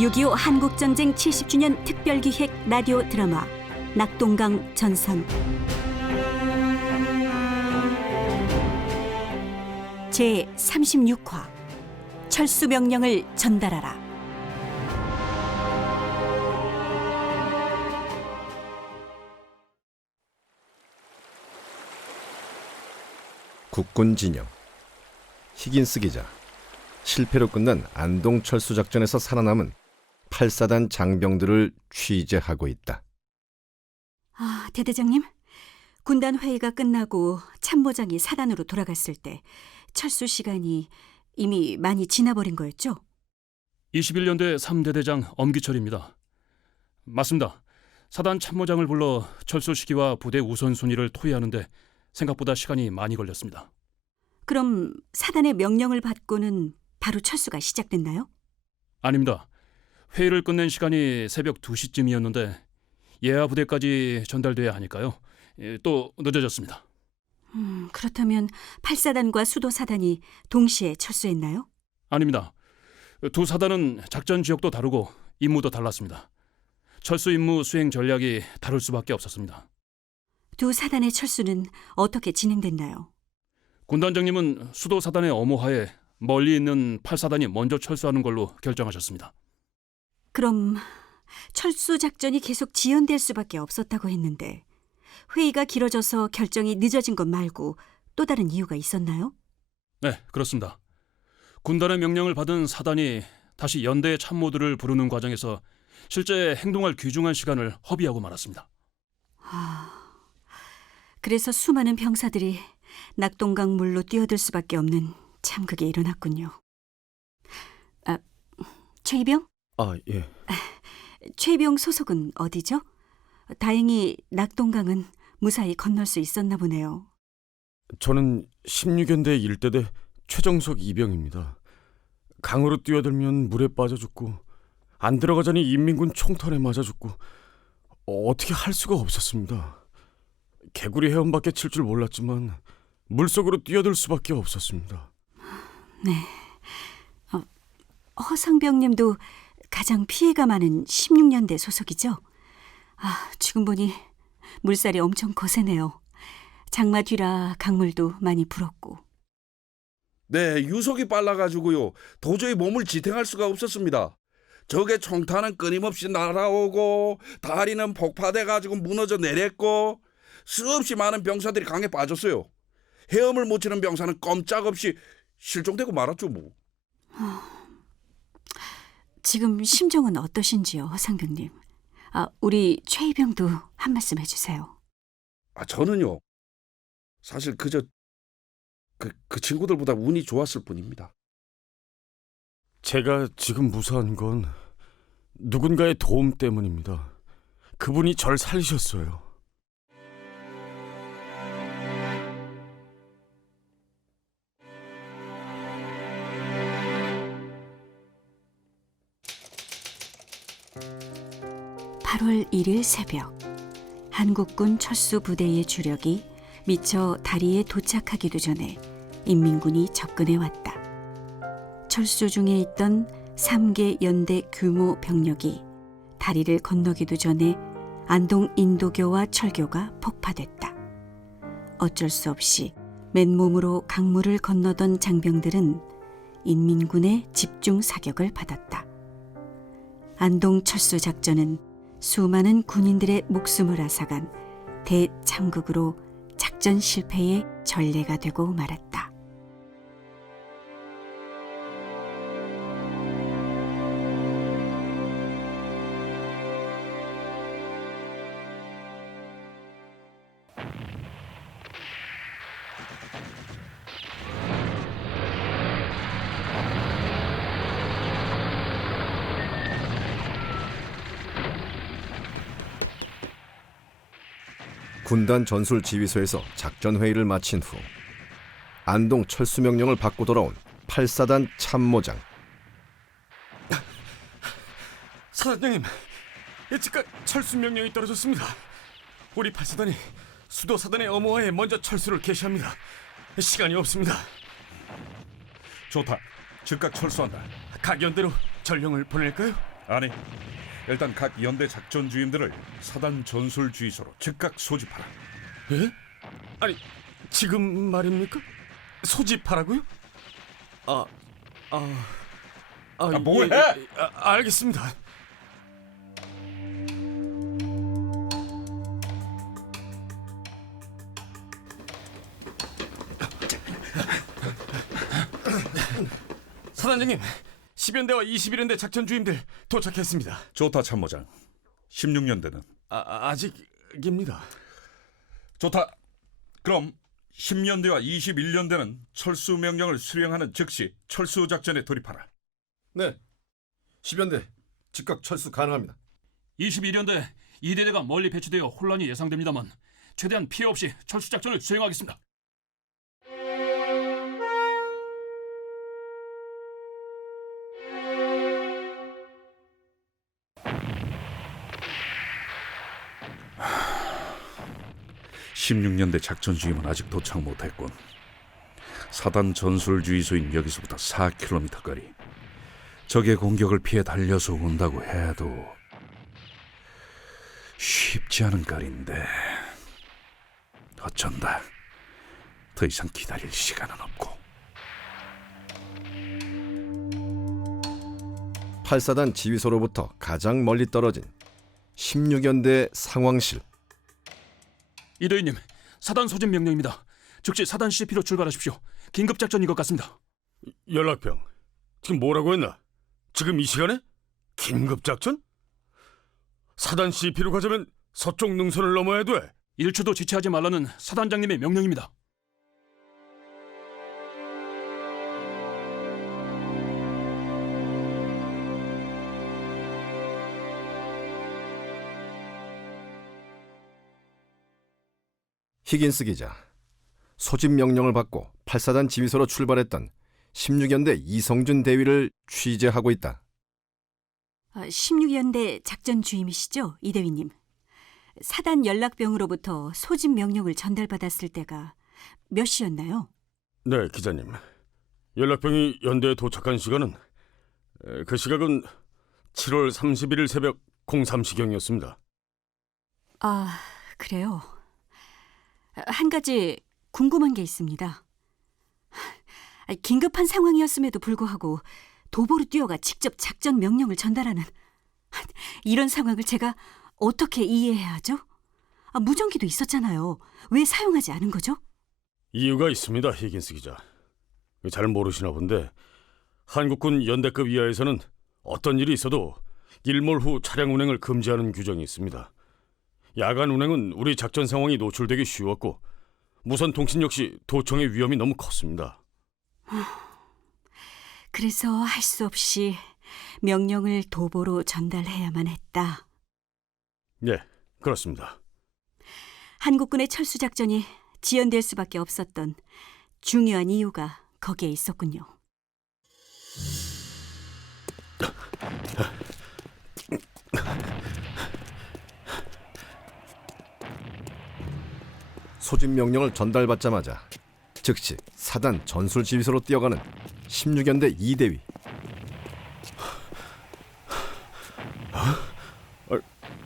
6.25 한국전쟁 70주년 특별기획 라디오 드라마 낙동강 전선 제36화 철수 명령을 전달하라. 국군 진영 히긴스 기자. 실패로 끝난 안동 철수 작전에서 살아남은 8사단 장병들을 취재하고 있다. 대대장님, 군단 회의가 끝나고 참모장이 사단으로 돌아갔을 때 철수 시간이 이미 많이 지나버린 거였죠? 21년대 3대대장 엄기철입니다. 맞습니다. 사단 참모장을 불러 철수 시기와 부대 우선순위를 토의하는데 생각보다 시간이 많이 걸렸습니다. 그럼 사단의 명령을 받고는 바로 철수가 시작됐나요? 아닙니다. 회의를 끝낸 시간이 새벽 2시쯤이었는데 예하 부대까지 전달돼야 하니까요. 또 늦어졌습니다. 그렇다면 8사단과 수도사단이 동시에 철수했나요? 아닙니다. 두 사단은 작전 지역도 다르고 임무도 달랐습니다. 철수 임무 수행 전략이 다를 수밖에 없었습니다. 두 사단의 철수는 어떻게 진행됐나요? 군단장님은 수도사단의 엄호하에 멀리 있는 8사단이 먼저 철수하는 걸로 결정하셨습니다. 그럼 철수 작전이 계속 지연될 수밖에 없었다고 했는데 회의가 길어져서 결정이 늦어진 것 말고 또 다른 이유가 있었나요? 네, 그렇습니다. 군단의 명령을 받은 사단이 다시 연대의 참모들을 부르는 과정에서 실제 행동할 귀중한 시간을 허비하고 말았습니다. 그래서 수많은 병사들이 낙동강 물로 뛰어들 수밖에 없는 참극이 일어났군요. 최이병? 예. 최이병 소속은 어디죠? 다행히 낙동강은 무사히 건널 수 있었나 보네요. 저는 16연대 일대대 최정석 이병입니다. 강으로 뛰어들면 물에 빠져 죽고 안 들어가자니 인민군 총탄에 맞아 죽고 어떻게 할 수가 없었습니다. 개구리 헤엄밖에 칠 줄 몰랐지만 물속으로 뛰어들 수밖에 없었습니다. 네. 허상병님도 가장 피해가 많은 16년대 소속이죠? 지금 보니 물살이 엄청 거세네요. 장마 뒤라 강물도 많이 불었고. 네, 유속이 빨라가지고요. 도저히 몸을 지탱할 수가 없었습니다. 적의 총탄은 끊임없이 날아오고 다리는 폭파돼가지고 무너져 내렸고 수없이 많은 병사들이 강에 빠졌어요. 헤엄을 못 치는 병사는 꼼짝없이 실종되고 말았죠 뭐. 지금 심정은 어떠신지요, 허상병님? 우리 최이병도 한 말씀 해주세요. 저는요. 사실 그저 그 친구들보다 운이 좋았을 뿐입니다. 제가 지금 무사한 건 누군가의 도움 때문입니다. 그분이 절 살리셨어요. (8월 1일) 새벽, 한국군 철수 부대의 주력이 미처 다리에 도착하기도 전에 인민군이 접근해 왔다. 철수 중에 있던 3개 연대 규모 병력이 다리를 건너기도 전에 안동 인도교와 철교가 폭파됐다. 어쩔 수 없이 맨몸으로 강물을 건너던 장병들은 인민군의 집중 사격을 받았다. 안동 철수 작전은 수많은 군인들의 목숨을 앗아간 대참극으로 작전 실패의 전례가 되고 말았다. 군단 전술 지휘소에서 작전 회의를 마친 후 안동 철수 명령을 받고 돌아온 8사단 참모장. 사단장님, 즉각 철수 명령이 떨어졌습니다. 우리 8사단이 수도사단의 엄호하에 먼저 철수를 개시합니다. 시간이 없습니다. 좋다. 즉각 철수한다. 각연대로 전령을 보낼까요? 아니, 일단 각 연대 작전 주임들을 사단 전술 주의소로 즉각 소집하라. 예? 아니 지금 말입니까? 소집하라고요? 뭐해? 알겠습니다. 사단장님, 10연대와 21연대 작전 주임들 도착했습니다. 좋다, 참모장. 16년대는? 아직입니다. 좋다. 그럼 10년대와 21년대는 철수 명령을 수령하는 즉시 철수 작전에 돌입하라. 네. 10연대 즉각 철수 가능합니다. 21년대 2대대가 멀리 배치되어 혼란이 예상됩니다만 최대한 피해 없이 철수 작전을 수행하겠습니다. 십육 년대 작전 주임은 아직 도착 못했군. 사단 전술 주의소인 여기서부터 4km 거리. 적의 공격을 피해 달려서 온다고 해도 쉽지 않은 거리인데 어쩐다. 더 이상 기다릴 시간은 없고. 8사단 지휘소로부터 가장 멀리 떨어진 16연대 상황실. 이대위님, 사단 소집 명령입니다. 즉시 사단 CP로 출발하십시오. 긴급 작전인 것 같습니다. 연락병, 지금 뭐라고 했나? 지금 이 시간에? 긴급 작전? 사단 CP로 가자면 서쪽 능선을 넘어야 돼. 1초도 지체하지 말라는 사단장님의 명령입니다. 히긴스 기자. 소집 명령을 받고 8사단 지휘소로 출발했던 16연대 이성준 대위를 취재하고 있다. 16연대 작전 주임이시죠, 이대위님. 사단 연락병으로부터 소집 명령을 전달받았을 때가 몇 시였나요? 네, 기자님. 연락병이 연대에 도착한 시간은 그 시각은 7월 31일 새벽 03시경이었습니다. 아, 그래요. 한 가지 궁금한 게 있습니다. 긴급한 상황이었음에도 불구하고 도보로 뛰어가 직접 작전 명령을 전달하는 이런 상황을 제가 어떻게 이해해야 하죠? 무전기도 있었잖아요. 왜 사용하지 않은 거죠? 이유가 있습니다, 히긴스 기자. 잘 모르시나 본데 한국군 연대급 이하에서는 어떤 일이 있어도 일몰 후 차량 운행을 금지하는 규정이 있습니다. 야간 운행은 우리 작전 상황이 노출되기 쉬웠고 무선 통신 역시 도청의 위험이 너무 컸습니다. 그래서 할 수 없이 명령을 도보로 전달해야만 했다. 네, 그렇습니다. 한국군의 철수 작전이 지연될 수밖에 없었던 중요한 이유가 거기에 있었군요. 소집 명령을 전달받자마자 즉시 사단 전술 지휘소로 뛰어가는 16연대 이대위.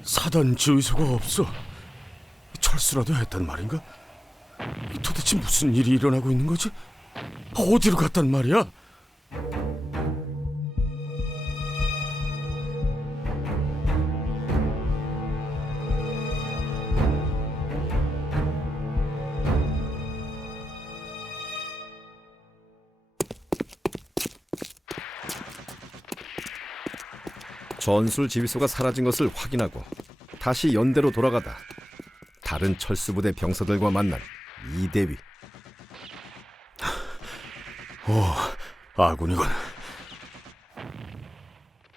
사단 지휘소가 없어. 철수라도 했단 말인가? 도대체 무슨 일이 일어나고 있는 거지? 어디로 갔단 말이야? 전술 지휘소가 사라진 것을 확인하고 다시 연대로 돌아가다 다른 철수부대 병사들과 만난 이대위. 아군이군.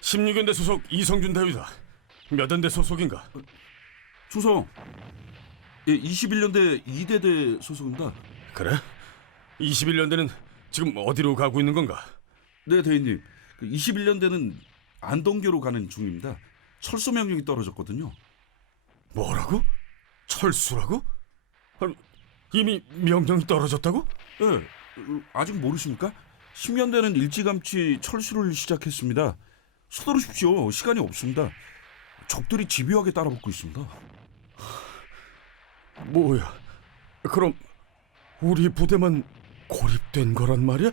16연대 소속 이성준 대위다. 몇 연대 소속인가? 충성. 21년대 2대대 소속입니다. 그래? 21년대는 지금 어디로 가고 있는 건가? 네, 대위님. 21년대는 안동교로 가는 중입니다. 철수 명령이 떨어졌거든요. 뭐라고? 철수라고? 아니, 이미 명령이 떨어졌다고? 네, 아직 모르십니까? 10년대는 일찌감치 철수를 시작했습니다. 서두르십시오. 시간이 없습니다. 적들이 집요하게 따라붙고 있습니다. 뭐야? 그럼 우리 부대만 고립된 거란 말이야?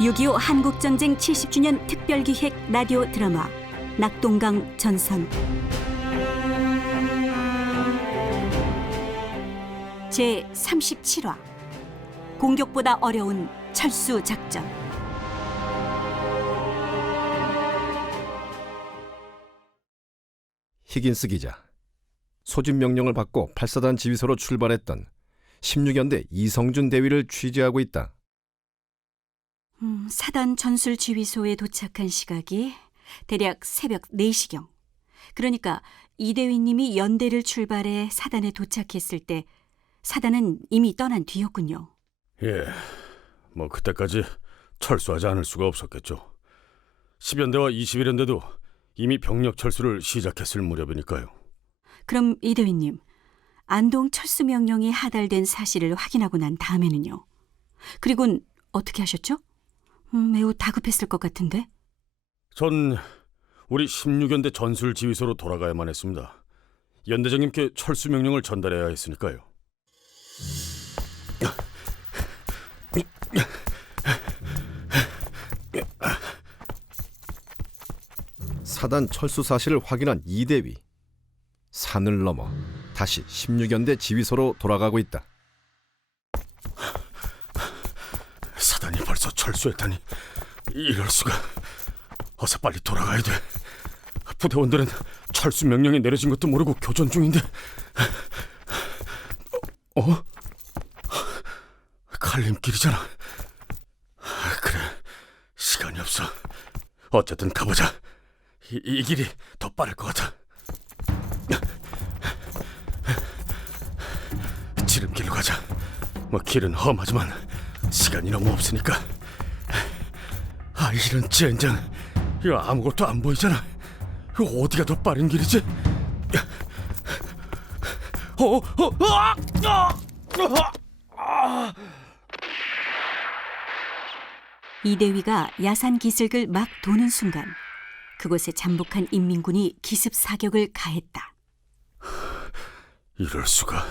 (6.25) 한국전쟁 70주년 특별기획 라디오 드라마 낙동강 전선 제37화 공격보다 어려운 철수 작전. 히긴스 기자. 소집 명령을 받고 8사단 지휘소로 출발했던 16연대 이성준 대위를 취재하고 있다. 사단 전술 지휘소에 도착한 시각이 대략 새벽 4시경. 그러니까 이대위님이 연대를 출발해 사단에 도착했을 때 사단은 이미 떠난 뒤였군요. 예, 뭐 그때까지 철수하지 않을 수가 없었겠죠. 10연대와 21연대도 이미 병력 철수를 시작했을 무렵이니까요. 그럼 이대위님, 안동 철수 명령이 하달된 사실을 확인하고 난 다음에는요? 그리고는 어떻게 하셨죠? 매우 다급했을 것 같은데. 전 우리 16연대 전술 지휘소로 돌아가야만 했습니다. 연대장님께 철수 명령을 전달해야 했으니까요. 사단 철수 사실을 확인한 이대위. 산을 넘어 다시 16연대 지휘소로 돌아가고 있다. 사단이 벌써 철수했다니 이럴 수가. 어서 빨리 돌아가야 돼. 부대원들은 철수 명령이 내려진 것도 모르고 교전 중인데. 갈림길이잖아. 그래, 시간이 없어. 어쨌든 가보자. 이 길이 더 빠를 것 같아. 지름길로 가자. 뭐 길은 험하지만 시간이 너무 없으니까. 이런 젠장. 이거 아무것도 안 보이잖아. 이거 어디가 더 빠른 길이지? 이대위가 야산 기슭을 막 도는 순간 그곳에 잠복한 인민군이 기습 사격을 가했다. 이럴 수가.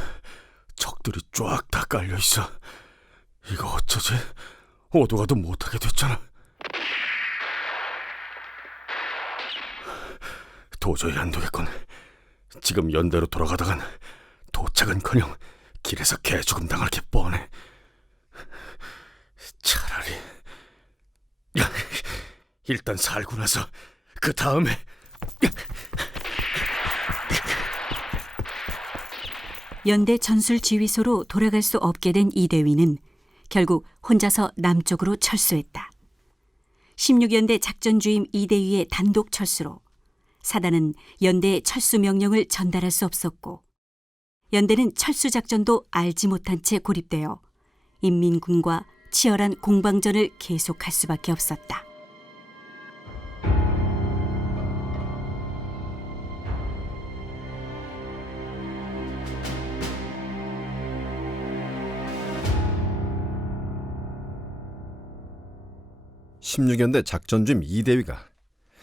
적들이 쫙 다 깔려 있어. 이거 어쩌지? 오도 가도 못하게 됐잖아. 도저히 안 되겠군. 지금 연대로 돌아가다간 도착은커녕 길에서 개죽음 당할 게 뻔해. 차라리 일단 살고 나서 그 다음에. 연대 전술 지휘소로 돌아갈 수 없게 된 이대위는 결국 혼자서 남쪽으로 철수했다. 16연대 작전주임 이대위의 단독 철수로 사단은 연대의 철수 명령을 전달할 수 없었고 연대는 철수 작전도 알지 못한 채 고립되어 인민군과 치열한 공방전을 계속할 수밖에 없었다. (16연대) 작전주임 이대위가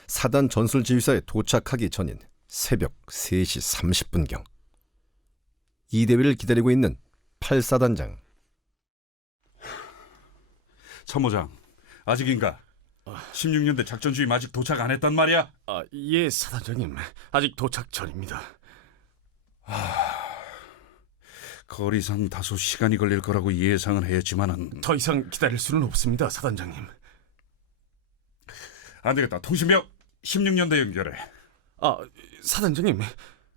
사단 전술지휘소에 도착하기 전인 새벽 3시 30분경 이대위를 기다리고 있는 8사단장. 참모장, 아직인가? 16년대 작전주임 아직 도착 안 했단 말이야? 예, 사단장님. 아직 도착 전입니다. 거리상 다소 시간이 걸릴 거라고 예상은 했지만은 더 이상 기다릴 수는 없습니다, 사단장님. 안 되겠다. 통신병 16년대 연결해. 사단장님.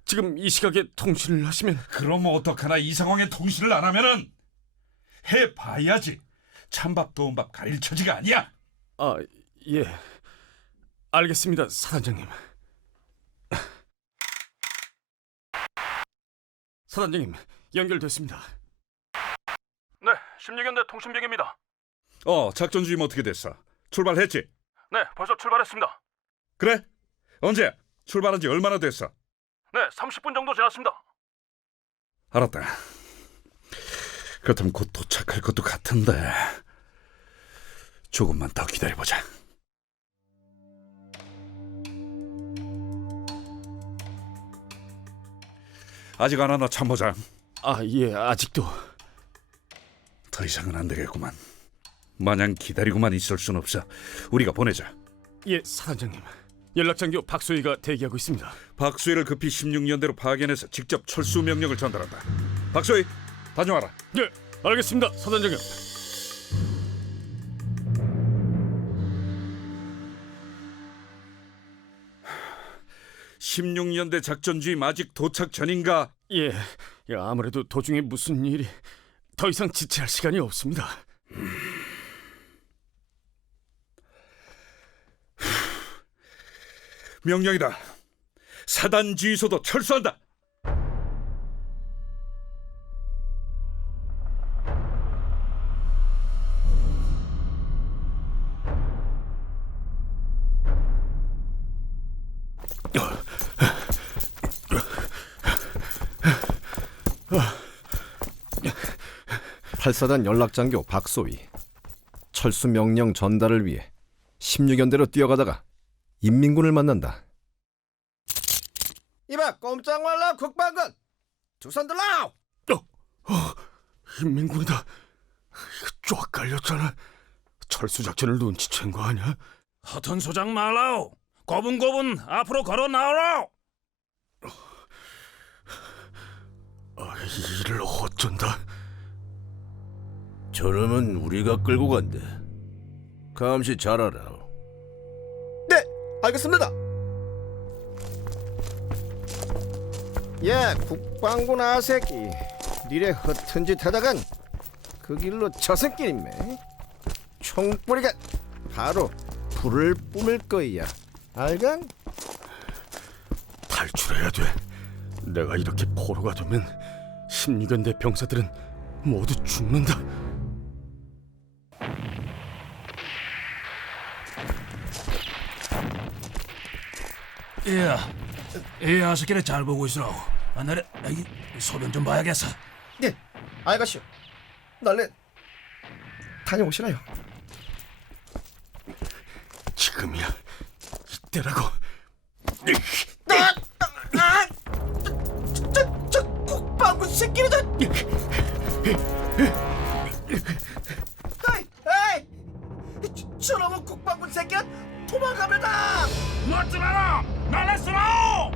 지금 이 시각에 통신을 하시면. 그럼 어떡하나. 이 상황에 통신을 안 하면은 해봐야지. 찬밥 더운 밥 가릴 처지가 아니야. 예. 알겠습니다, 사단장님. 사단장님, 연결됐습니다. 네, 16연대 통신병입니다. 작전주임 어떻게 됐어? 출발했지? 네, 벌써 출발했습니다. 그래? 언제? 출발한 지 얼마나 됐어? 네, 30분 정도 지났습니다. 알았다. 그렇다면 곧 도착할 것도 같은데 조금만 더 기다려보자. 아직 안 하나 참모장? 아, 예, 아직도. 더 이상은 안 되겠구만. 마냥 기다리고만 있을 순 없어. 우리가 보내자. 예, 사단장님. 연락장교 박소희가 대기하고 있습니다. 박수희를 급히 16년대로 파견해서 직접 철수 명령을 전달한다. 박수희, 다녀와라. 예, 알겠습니다, 사단장님. 16년대 작전 주임 아직 도착 전인가? 예, 아무래도 도중에 무슨 일이 더 이상 지체할 시간이 없습니다. 명령이다. 사단 지휘소도 철수한다. 팔사단 연락장교 박소희. 철수 명령 전달을 위해 16연대로 뛰어가다가 인민군을 만난다. 이봐 꼼짝 말라 국방군 두 손 들라. 인민군이다. 이거 쫙 깔렸잖아. 철수 작전을 눈치챈 거 아니야? 허튼 소장 말라오. 고분고분 앞으로 걸어 나오라. 이를 어쩐다. 저러면 우리가 끌고 간대. 감시 잘하라. 네 알겠습니다. 야 국방군 아새끼 니네 허튼 짓 하다간 그 길로 저승길이네. 총뿌리가 바로 불을 뿜을 거야. 알간? 탈출해야 돼. 내가 이렇게 포로가 되면 16연대 병사들은 모두 죽는다. 이 아스키를 잘 보고 있으라고. 내래 소변 좀 봐야겠어. 네 알겠슈. 날래 다녀오시라요. 지금이야. 이때라고. 저 국방군 새끼는 저놈의 국방군 새끼는 도망갑니다. 맞지 마라. 날랬으라.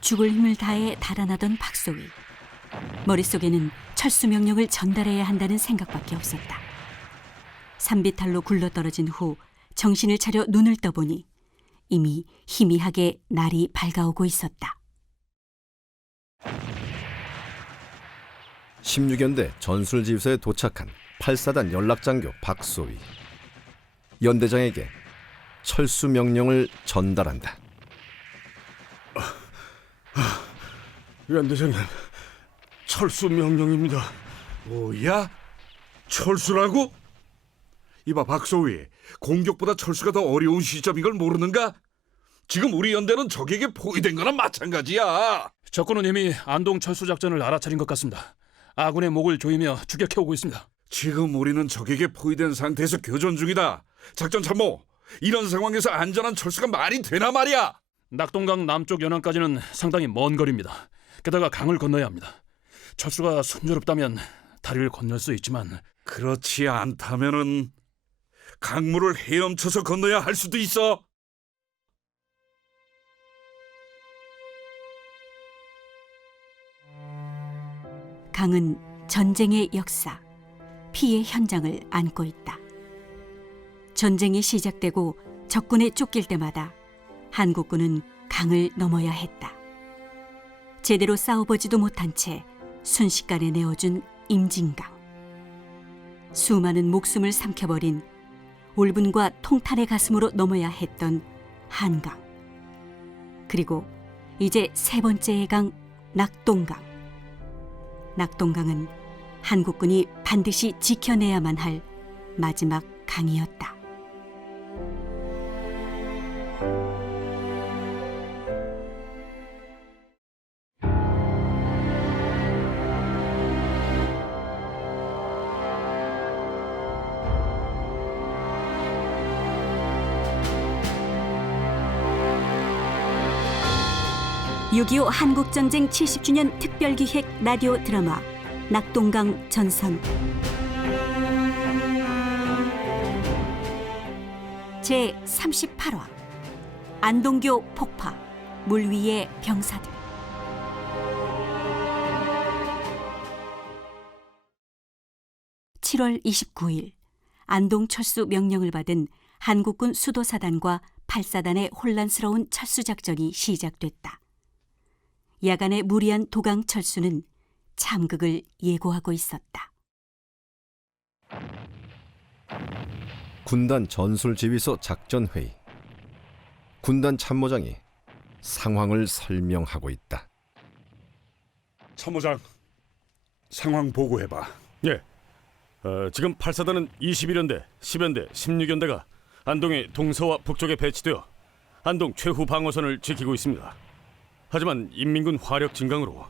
죽을 힘을 다해 달아나던 박소희. 머릿속에는 철수 명령을 전달해야 한다는 생각밖에 없었다. 산비탈로 굴러떨어진 후 정신을 차려 눈을 떠보니 이미 희미하게 날이 밝아오고 있었다. 16연대 전술지휘소에 도착한 8사단 연락장교 박소희. 연대장에게 철수 명령을 전달한다. 연대장님, 철수 명령입니다. 뭐야? 철수라고? 이봐 박소희, 공격보다 철수가 더 어려운 시점인 걸 모르는가? 지금 우리 연대는 적에게 포위된 거나 마찬가지야. 적군은 이미 안동 철수 작전을 알아차린 것 같습니다. 아군의 목을 조이며 추격해오고 있습니다. 지금 우리는 적에게 포위된 상태에서 교전 중이다. 작전 참모, 이런 상황에서 안전한 철수가 말이 되나 말이야. 낙동강 남쪽 연안까지는 상당히 먼 거리입니다. 게다가 강을 건너야 합니다. 철수가 순조롭다면 다리를 건널 수 있지만 그렇지 않다면은 강물을 헤엄쳐서 건너야 할 수도 있어. 강은 전쟁의 역사, 피해 현장을 안고 있다. 전쟁이 시작되고 적군에 쫓길 때마다 한국군은 강을 넘어야 했다. 제대로 싸워보지도 못한 채 순식간에 내어준 임진강. 수많은 목숨을 삼켜버린 울분과 통탄의 가슴으로 넘어야 했던 한강. 그리고 이제 세 번째의 강, 낙동강. 낙동강은 한국군이 반드시 지켜내야만 할 마지막 강이었다. (6.25) 한국전쟁 70주년 특별기획 라디오 드라마 낙동강 전선 제38화 안동교 폭파 물 위의 병사들. (7월 29일) 안동 철수 명령을 받은 한국군 수도사단과 8사단의 혼란스러운 철수작전이 시작됐다. 야간의 무리한 도강 철수는 참극을 예고하고 있었다. 군단 전술지휘소 작전회의. 군단 참모장이 상황을 설명하고 있다. 참모장, 상황 보고해봐. 예. 지금 8사단은 21연대, 10연대, 16연대가 안동의 동서와 북쪽에 배치되어 안동 최후 방어선을 지키고 있습니다. 하지만 인민군 화력 증강으로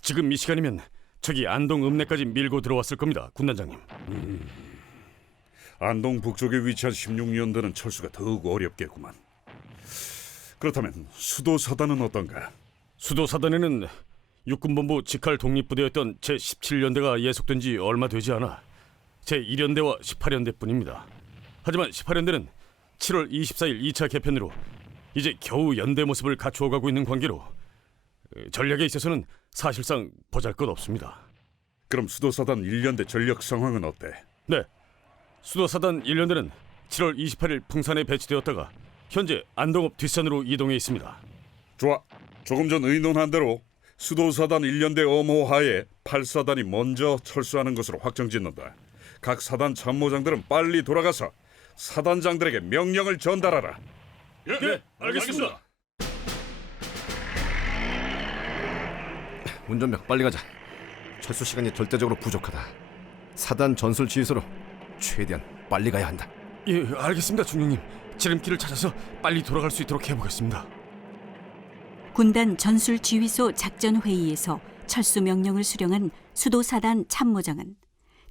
지금 이 시간이면 적이 안동 읍내까지 밀고 들어왔을 겁니다, 군단장님. 안동 북쪽에 위치한 16년대는 철수가 더욱 어렵겠구만. 그렇다면 수도사단은 어떤가? 수도사단에는 육군본부 직할 독립부대였던 제17연대가 예속된 지 얼마 되지 않아 제1연대와 18연대뿐입니다. 하지만 18연대는 7월 24일 2차 개편으로 이제 겨우 연대 모습을 갖추어가고 있는 관계로 전략에 있어서는 사실상 보잘것없습니다. 그럼 수도사단 1년대 전력 상황은 어때? 네, 수도사단 1년대는 7월 28일 풍산에 배치되었다가 현재 안동읍 뒷산으로 이동해 있습니다. 좋아, 조금 전 의논한 대로 수도사단 1년대 엄호하에 8사단이 먼저 철수하는 것으로 확정짓는다. 각 사단 참모장들은 빨리 돌아가서 사단장들에게 명령을 전달하라. 네, 알겠습니다. 운전병 빨리 가자. 철수 시간이 절대적으로 부족하다. 사단 전술지휘소로 최대한 빨리 가야 한다. 예, 알겠습니다, 중령님. 지름길을 찾아서 빨리 돌아갈 수 있도록 해보겠습니다. 군단 전술지휘소 작전회의에서 철수 명령을 수령한 수도사단 참모장은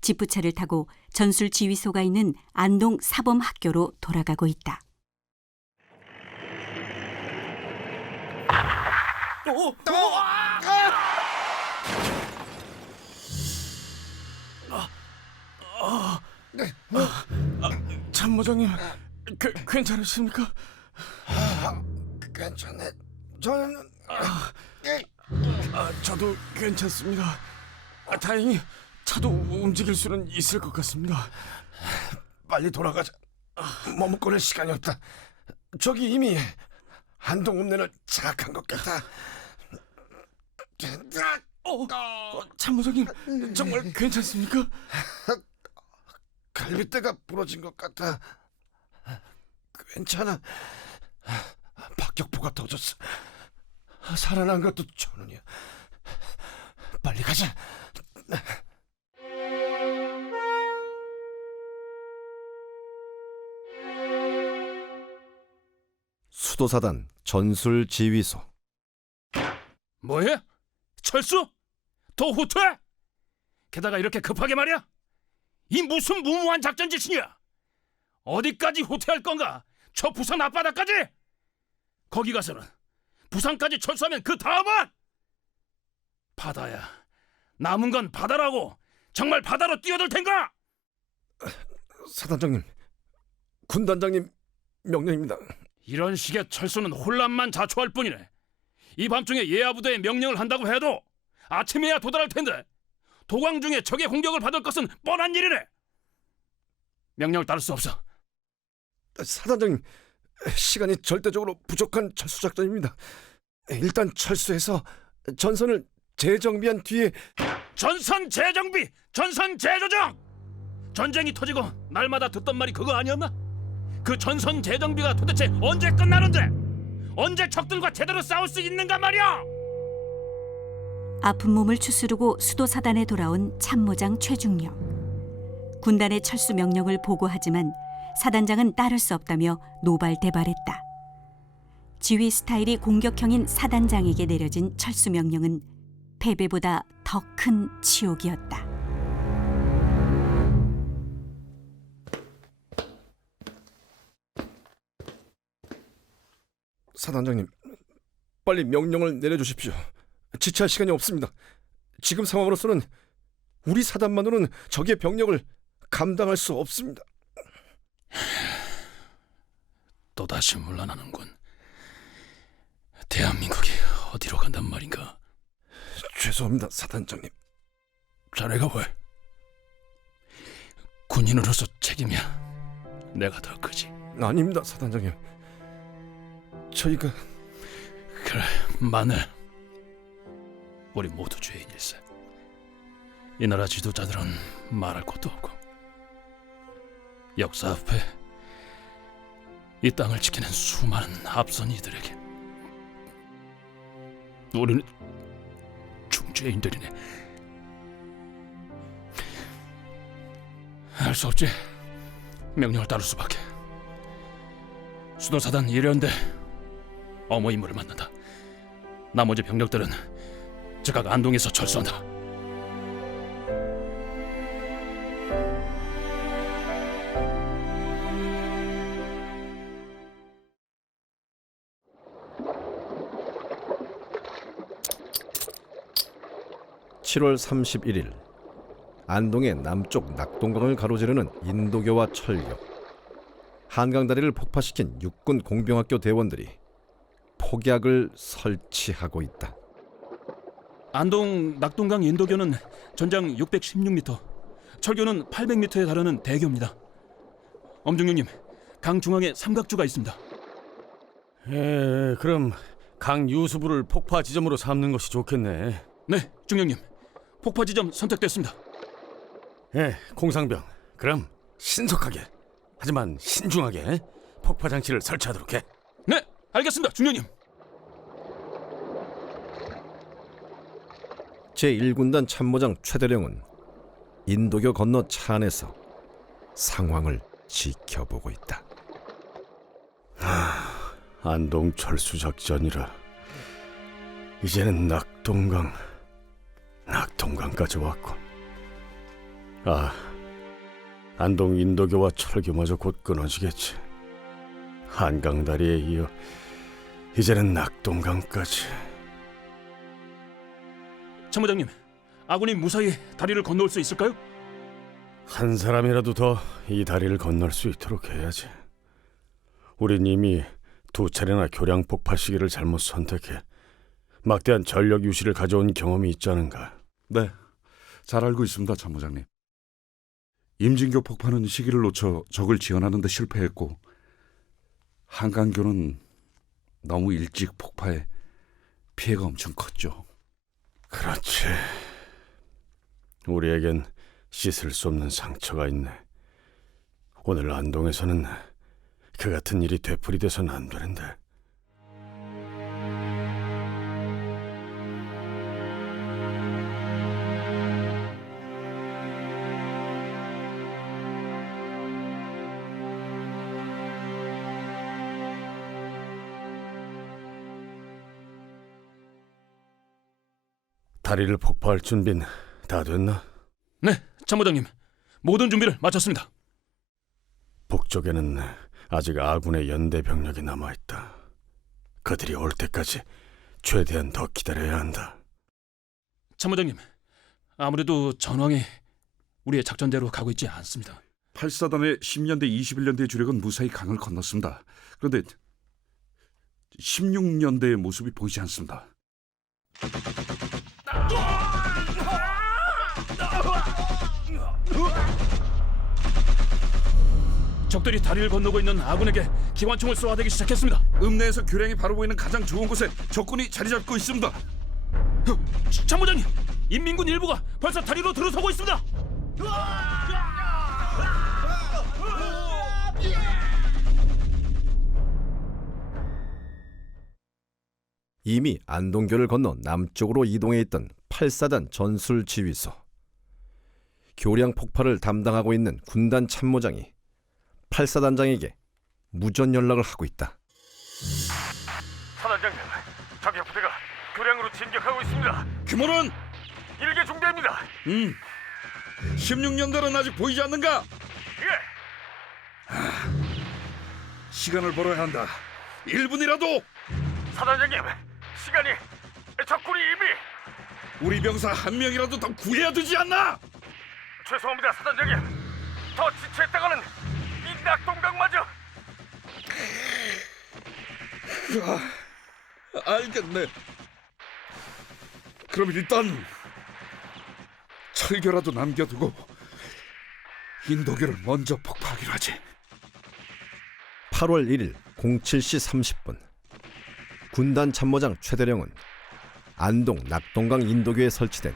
지프차를 타고 전술지휘소가 있는 안동 사범학교로 돌아가고 있다. 참모장님, 괜찮으십니까? 괜찮네. 저는 저도 괜찮습니다. 다행히 차도 움직일 수는 있을 것 같습니다. 빨리 돌아가자. 머뭇거릴 시간이 없다. 저기 이미 안동 읍내를 장악한 것 같아. 참모장님, 정말 괜찮습니까? 갈비뼈가 부러진 것 같아. 괜찮아. 박격포가 터졌어. 살아난 것도 천운이야. 빨리 가자. 수도사단 전술지휘소. 뭐해? 철수? 더 후퇴? 게다가 이렇게 급하게 말이야? 이 무슨 무모한 작전 짓이냐? 어디까지 후퇴할 건가? 저 부산 앞바다까지? 거기 가서는 부산까지 철수하면 그 다음은? 바다야. 남은 건 바다라고. 정말 바다로 뛰어들 텐가? 사단장님, 군단장님 명령입니다. 이런 식의 철수는 혼란만 자초할 뿐이네. 이 밤중에 예하부대에 명령을 한다고 해도 아침에야 도달할 텐데 도강 중에 적의 공격을 받을 것은 뻔한 일이네. 명령을 따를 수 없어. 사단장님, 시간이 절대적으로 부족한 철수 작전입니다. 일단 철수해서 전선을 재정비한 뒤에. 전선 재정비, 전선 재조정. 전쟁이 터지고 날마다 듣던 말이 그거 아니었나? 그 전선 재정비가 도대체 언제 끝나는데? 언제 적들과 제대로 싸울 수 있는가 말이야. 아픈 몸을 추스르고 수도사단에 돌아온 참모장 최중령. 군단의 철수 명령을 보고하지만 사단장은 따를 수 없다며 노발대발했다. 지휘 스타일이 공격형인 사단장에게 내려진 철수 명령은 패배보다 더 큰 치욕이었다. 사단장님, 빨리 명령을 내려주십시오. 지체할 시간이 없습니다. 지금 상황으로서는 우리 사단만으로는 적의 병력을 감당할 수 없습니다. 또다시 물러나는군. 대한민국이 어디로 간단 말인가? 죄송합니다, 사단장님. 자네가 왜? 군인으로서 책임이야. 내가 더 크지. 아닙니다, 사단장님. 저희가 그래, 마늘. 우리 모두 죄인일세. 이 나라 지도자들은 말할 것도 없고 역사 앞에 이 땅을 지키는 수많은 앞선 이들에게 우리는 중죄인들이네. 할 수 없지. 명령을 따를 수밖에. 수도사단 1연대 어머 임무를 맡는다. 나머지 병력들은 즉각 안동에서 철수한다. (7월 31일) 안동의 남쪽 낙동강을 가로지르는 인도교와 철교, 한강다리를 폭파시킨 육군 공병학교 대원들이 폭약을 설치하고 있다. 안동 낙동강 인도교는 전장 616m, 철교는 800m에 달하는 대교입니다. 엄중령님, 강 중앙에 삼각주가 있습니다. 그럼 강 유수부를 폭파 지점으로 삼는 것이 좋겠네. 네, 중령님. 폭파 지점 선택됐습니다. 공상병. 그럼 신속하게, 하지만 신중하게 폭파 장치를 설치하도록 해. 네, 알겠습니다, 중령님. 제1군단 참모장 최대령은 인도교 건너 차 안에서 상황을 지켜보고 있다. 안동 철수 작전이라 이제는 낙동강까지 왔군. 안동 인도교와 철교마저 곧 끊어지겠지. 한강다리에 이어 이제는 낙동강까지. 참모장님, 아군이 무사히 다리를 건너올 수 있을까요? 한 사람이라도 더 이 다리를 건널 수 있도록 해야지. 우린 이미 2차례나 교량 폭파 시기를 잘못 선택해 막대한 전력 유실을 가져온 경험이 있지 않은가. 네, 잘 알고 있습니다, 참모장님. 임진교 폭파는 시기를 놓쳐 적을 지원하는 데 실패했고, 한강교는 너무 일찍 폭파해 피해가 엄청 컸죠. 그렇지. 우리에겐 씻을 수 없는 상처가 있네. 오늘 안동에서는 그 같은 일이 되풀이돼서는 안 되는데. 다리를 폭파할 준비는 다 됐나? 네, 참모장님. 모든 준비를 마쳤습니다. 북쪽에는 아직 아군의 연대 병력이 남아있다. 그들이 올 때까지 최대한 더 기다려야 한다. 참모장님, 아무래도 전황이 우리의 작전대로 가고 있지 않습니다. 8사단의 10년대, 21년대 주력은 무사히 강을 건넜습니다. 그런데 16년대의 모습이 보이지 않습니다. 적들이 다리를 건너고 있는 아군에게 기관총을 쏘아대기 시작했습니다. 읍내에서 교량이 바로 보이는 가장 좋은 곳에 적군이 자리 잡고 있습니다. 참모장님, 인민군 일부가 벌써 다리로 들어서고 있습니다. 이미 안동교를 건너 남쪽으로 이동해 있던 8사단 전술 지휘소. 교량 폭발을 담당하고 있는 군단 참모장이 8사단장에게 무전 연락을 하고 있다. 사단장님, 적의 부대가 교량으로 진격하고 있습니다. 규모는 일개 중대입니다. 16년대는 아직 보이지 않는가? 예, 시간을 벌어야 한다. 1분이라도 사단장님, 시간이 적군이 이미 우리 병사 한 명이라도 더 구해야 되지 않나? 죄송합니다, 사단장님. 더 지체했다가는 이 낙동강마저. 알겠네. 그럼 일단 철교라도 남겨두고 인도교를 먼저 폭파하기로 하지. 8월 1일 07시 30분 군단 참모장 최대령은 안동 낙동강 인도교에 설치된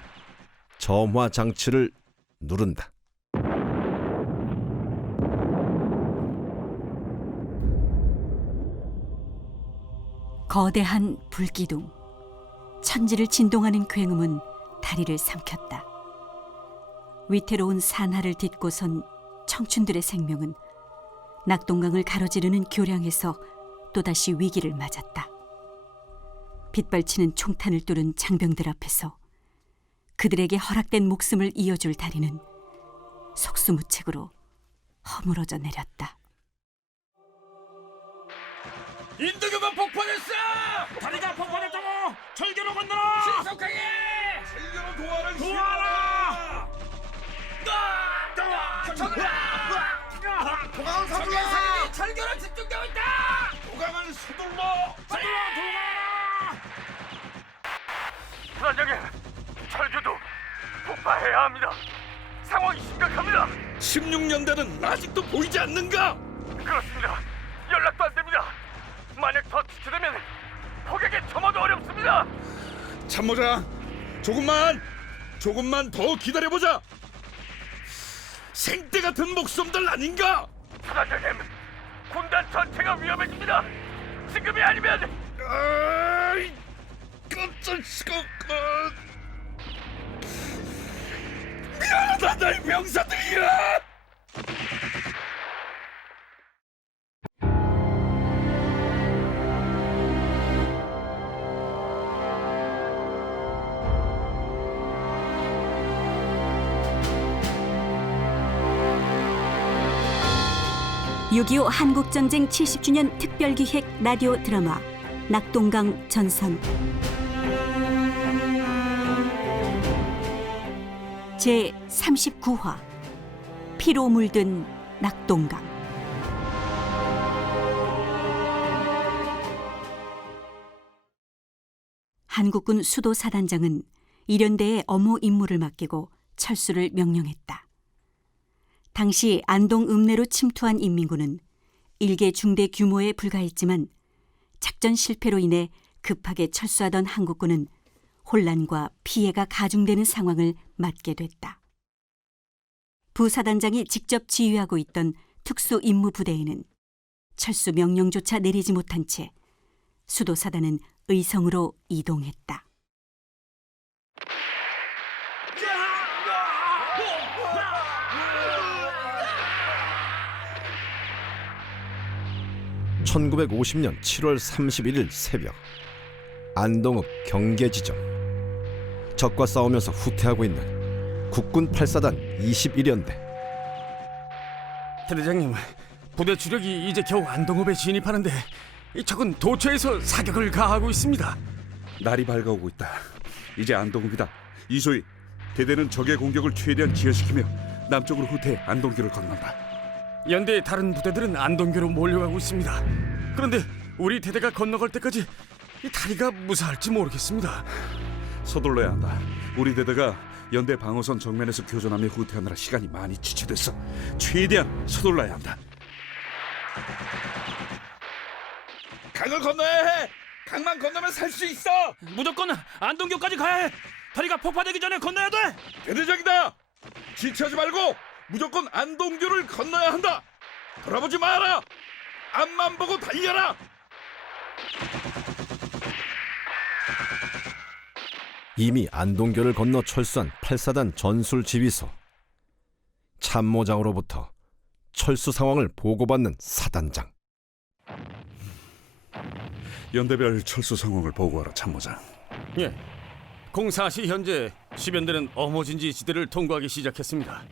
점화 장치를 누른다. 거대한 불기둥, 천지를 진동하는 굉음은 다리를 삼켰다. 위태로운 산하를 딛고 선 청춘들의 생명은 낙동강을 가로지르는 교량에서 또다시 위기를 맞았다. 빗발치는 총탄을 뚫은 장병들 앞에서 그들에게 허락된 목숨을 이어줄 다리는 속수무책으로 허물어져 내렸다. 인도교가 폭발했어! 다리가 폭발했다고! 철교로 건너라! 신속하게! 철교로 도와를 도와라! 도강을 서둘러! 철교로 집중되고 있다! 도강을 서둘러! 도와라! 사단장님, 철교도 폭파해야 합니다. 상황이 심각합니다. 16년대는 아직도 보이지 않는가? 그렇습니다. 연락도 안 됩니다. 만약 더 지체되면 포격에 점화도 어렵습니다. 참모장, 조금만 더 기다려보자. 생떼 같은 목숨들 아닌가? 사단장님, 군단 전체가 위험해집니다. 지금이 아니면 아이, 깜짝 시간. 미안하다, 나의 병사들이야. (6.25) 한국전쟁 70주년 특별기획 라디오 드라마 낙동강 전선 제39화 피로 물든 낙동강. 한국군 수도사단장은 이련대에 엄호 임무를 맡기고 철수를 명령했다. 당시 안동 읍내로 침투한 인민군은 일개 중대 규모에 불과했지만 작전 실패로 인해 급하게 철수하던 한국군은 혼란과 피해가 가중되는 상황을 맞게 됐다. 부사단장이 직접 지휘하고 있던 특수임무부대에는 철수 명령조차 내리지 못한 채 수도사단은 의성으로 이동했다. (1950년 7월 31일) 새벽 안동읍 경계지점. 적과 싸우면서 후퇴하고 있는 국군 8사단 21연대. 대대장님, 부대 주력이 이제 겨우 안동읍에 진입하는데 이 적은 도처에서 사격을 가하고 있습니다. 날이 밝아오고 있다. 이제 안동읍이다. 이소희, 대대는 적의 공격을 최대한 지연시키며 남쪽으로 후퇴해 안동교를 건넌다. 연대의 다른 부대들은 안동교로 몰려가고 있습니다. 그런데 우리 대대가 건너갈 때까지 이 다리가 무사할지 모르겠습니다. 서둘러야 한다. 우리 대대가 연대 방어선 정면에서 교전하며 후퇴하느라 시간이 많이 지체됐어. 최대한 서둘러야 한다. 강을 건너야 해. 강만 건너면 살 수 있어. 무조건 안동교까지 가야 해! 다리가 폭파되기 전에 건너야 돼! 대대장이다. 지체하지 말고 무조건 안동교를 건너야 한다. 돌아보지 마라. 앞만 보고 달려라. 이미 안동교를 건너 철수한 8사단 전술지휘소. 참모장으로부터 철수 상황을 보고받는 사단장. 연대별 철수 상황을 보고하라, 참모장. 예. 공사 시 현재 10연대는 어머진지 지대를 통과하기 시작했습니다.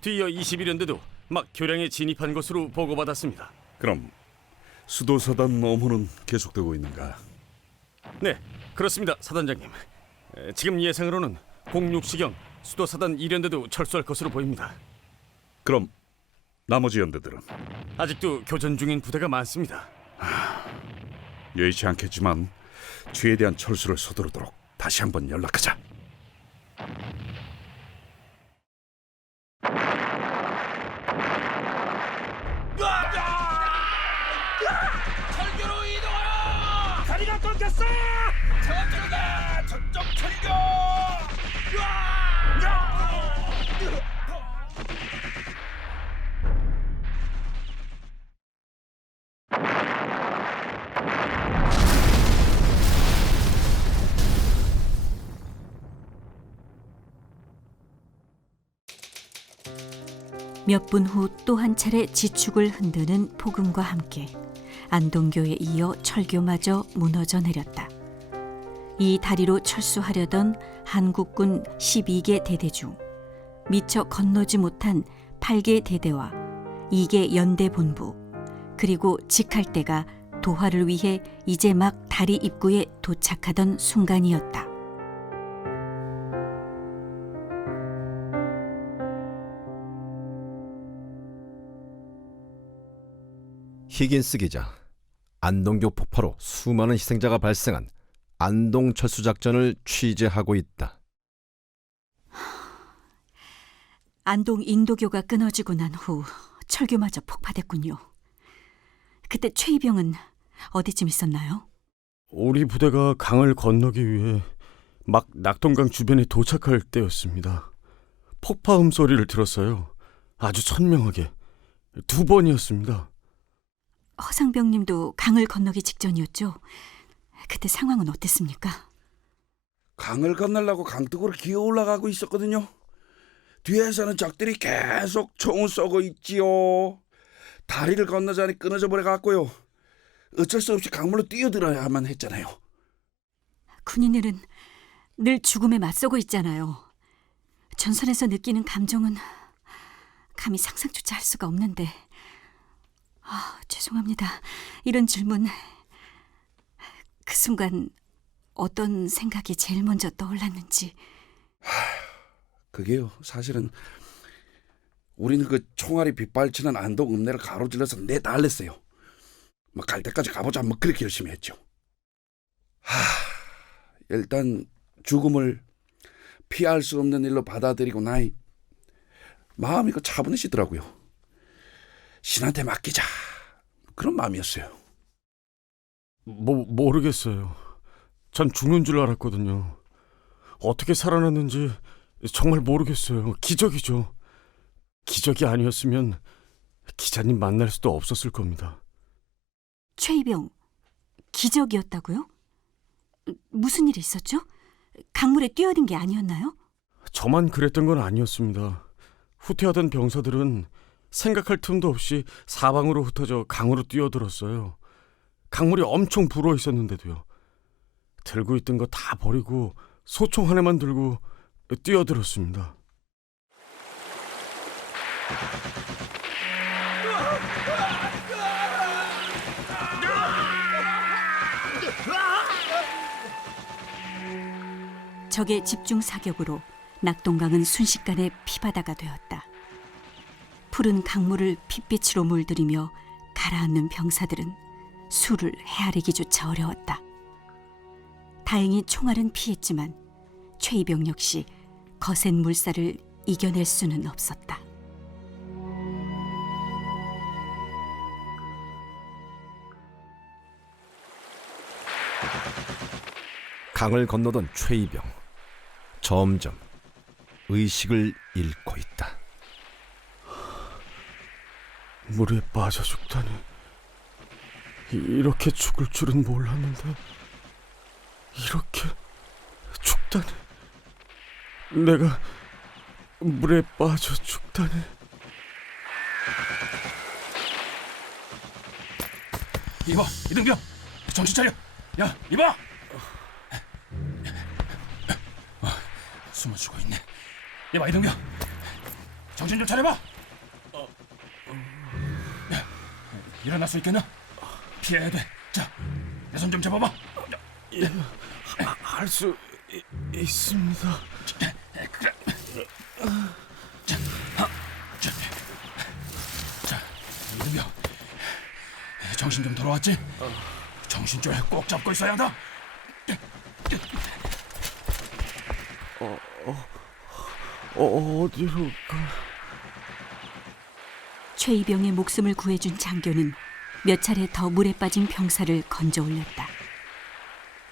뒤이어 21연대도 막 교량에 진입한 것으로 보고받았습니다. 그럼 수도사단 업무는 계속되고 있는가? 네, 그렇습니다, 사단장님. 지금 예상으로는 06시경 수도사단 1연대도 철수할 것으로 보입니다. 그럼 나머지 연대들은? 아직도 교전 중인 부대가 많습니다. 여의치 않겠지만 최대한 철수를 서두르도록 다시 한번 연락하자. 철교로 이동하라! 다리가 끊겼어! 저쪽이다! 저쪽 철교! 몇 분 후 또 한 차례 지축을 흔드는 폭음과 함께 안동교에 이어 철교마저 무너져 내렸다. 이 다리로 철수하려던 한국군 12개 대대 중 미처 건너지 못한 8개 대대와 2개 연대 본부, 그리고 직할대가 도하를 위해 이제 막 다리 입구에 도착하던 순간이었다. 히긴스 기자. 안동교 폭파로 수많은 희생자가 발생한 안동 철수 작전을 취재하고 있다. 안동 인도교가 끊어지고 난 후 철교마저 폭파됐군요. 그때 최이병은 어디쯤 있었나요? 우리 부대가 강을 건너기 위해 막 낙동강 주변에 도착할 때였습니다. 폭파음 소리를 들었어요. 아주 선명하게 2번이었습니다. 허상병님도 강을 건너기 직전이었죠. 그때 상황은 어땠습니까? 강을 건너려고 강둑으로 기어 올라가고 있었거든요. 뒤에서는 적들이 계속 총을 쏘고 있지요. 다리를 건너자니 끊어져 버려갖고요. 어쩔 수 없이 강물로 뛰어들어야만 했잖아요. 군인들은 늘 죽음에 맞서고 있잖아요. 전선에서 느끼는 감정은 감히 상상조차 할 수가 없는데. 죄송합니다. 이런 질문. 그 순간 어떤 생각이 제일 먼저 떠올랐는지. 그게요, 사실은 우리는 그 총알이 빗발치는 안동 읍내를 가로질러서 내달랬어요. 뭐 갈 때까지 가보자, 뭐 그렇게 열심히 했죠. 일단 죽음을 피할 수 없는 일로 받아들이고 나니 마음이 차분해지더라고요. 신한테 맡기자, 그런 마음이었어요. 모르겠어요. 전 죽는 줄 알았거든요. 어떻게 살아났는지 정말 모르겠어요. 기적이죠. 기적이 아니었으면 기자님 만날 수도 없었을 겁니다. 최이병, 기적이었다고요? 무슨 일이 있었죠? 강물에 뛰어든 게 아니었나요? 저만 그랬던 건 아니었습니다. 후퇴하던 병사들은 생각할 틈도 없이 사방으로 흩어져 강으로 뛰어들었어요. 강물이 엄청 불어 있었는데도요. 들고 있던 거 다 버리고 소총 하나만 들고 뛰어들었습니다. 적의 집중 사격으로 낙동강은 순식간에 피바다가 되었다. 푸른 강물을 핏빛으로 물들이며 가라앉는 병사들은 수를 헤아리기조차 어려웠다. 다행히 총알은 피했지만 최이병 역시 거센 물살을 이겨낼 수는 없었다. 강을 건너던 최이병. 점점 의식을 잃고 있다. 물에 빠져 죽다니. 이렇게 죽을 줄은 몰랐는데 이렇게 죽다니. 내가 물에 빠져 죽다니. 이봐, 이등병, 정신 차려. 야, 이봐. 숨을 쉬고 있네. 이봐, 이등병, 정신 좀 차려봐. 일어날 수 있겠나? 피해야 돼. 자, 내 손 좀 잡아봐. 할 수 있습니다. 그래. 자, 이등병, 정신 좀 돌아왔지? 정신줄 꼭 잡고 있어야 한다. 어디로 가? 최이병의 목숨을 구해준 장교는 몇 차례 더 물에 빠진 병사를 건져 올렸다.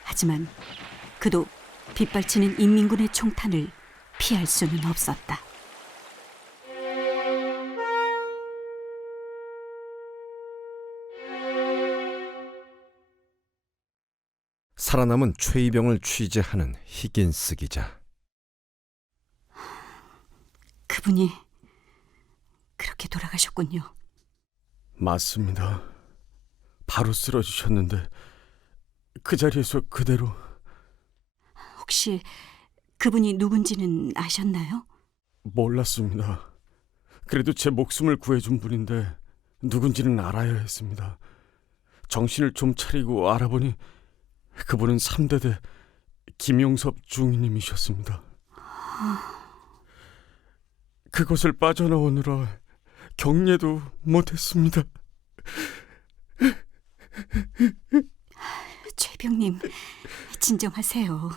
하지만 그도 빗발치는 인민군의 총탄을 피할 수는 없었다. 살아남은 최이병을 취재하는 히긴스 기자. 그분이 그렇게 돌아가셨군요. 맞습니다. 바로 쓰러지셨는데 그 자리에서 그대로. 혹시 그분이 누군지는 아셨나요? 몰랐습니다. 그래도 제 목숨을 구해준 분인데 누군지는 알아야 했습니다. 정신을 좀 차리고 알아보니 그분은 3대대 김용섭 중위님이셨습니다. 그곳을 빠져나오느라 경례도 못했습니다. 최병님, 진정하세요.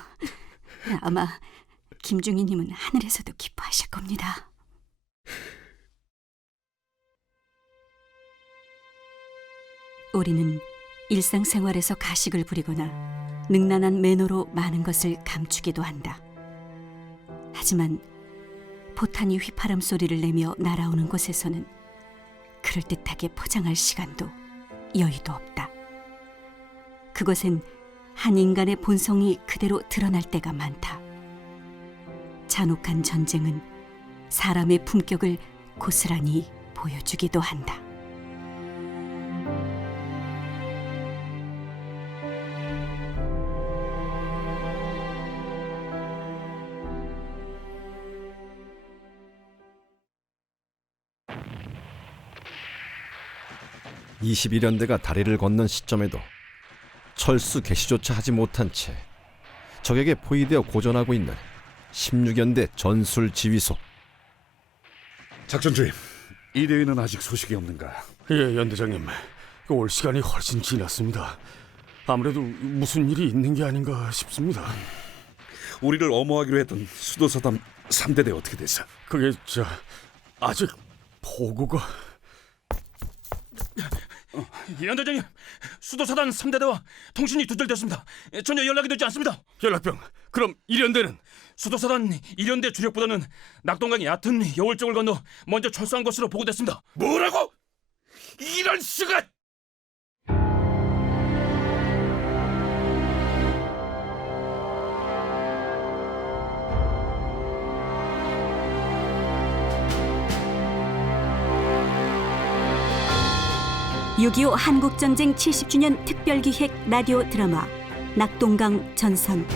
아마 김중희님은 하늘에서도 기뻐하실 겁니다. 우리는 일상생활에서 가식을 부리거나 능란한 매너로 많은 것을 감추기도 한다. 하지만 포탄이 휘파람 소리를 내며 날아오는 곳에서는 그럴듯하게 포장할 시간도 여유도 없다. 그것엔 한 인간의 본성이 그대로 드러날 때가 많다. 잔혹한 전쟁은 사람의 품격을 고스란히 보여주기도 한다. (21연대가) 다리를 건넌 시점에도 철수 개시조차 하지 못한 채 적에게 포위되어 고전하고 있는 16연대 전술지휘소. 작전 주임, 이 대위는 아직 소식이 없는가? 예, 연대장님. 올 시간이 훨씬 지났습니다. 아무래도 무슨 일이 있는 게 아닌가 싶습니다. 우리를 엄호하기로 했던 수도사단 3대대 어떻게 됐어? 그게 아직 보고가... 연대장님, 수도사단 3대대와 통신이 두절됐습니다. 전혀 연락이 되지 않습니다. 연락병, 그럼 1연대는? 수도사단 1연대 주력보다는 낙동강의 얕은 여울쪽을 건너 먼저 철수한 것으로 보고됐습니다. 뭐라고? 이럴 수가! (6.25) 한국전쟁 70주년 특별기획 라디오 드라마 낙동강 전선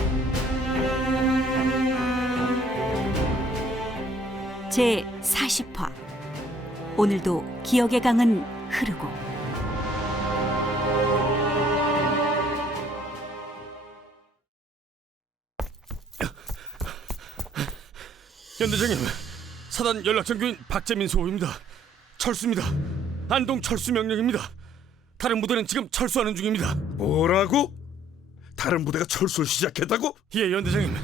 제40화. 오늘도 기억의 강은 흐르고. 연대장님, 사단 연락장교인 박재민 소부입니다. 철수입니다. 안동 철수 명령입니다. 다른 부대는 지금 철수하는 중입니다. 뭐라고? 다른 부대가 철수를 시작했다고? 예, 연대장님.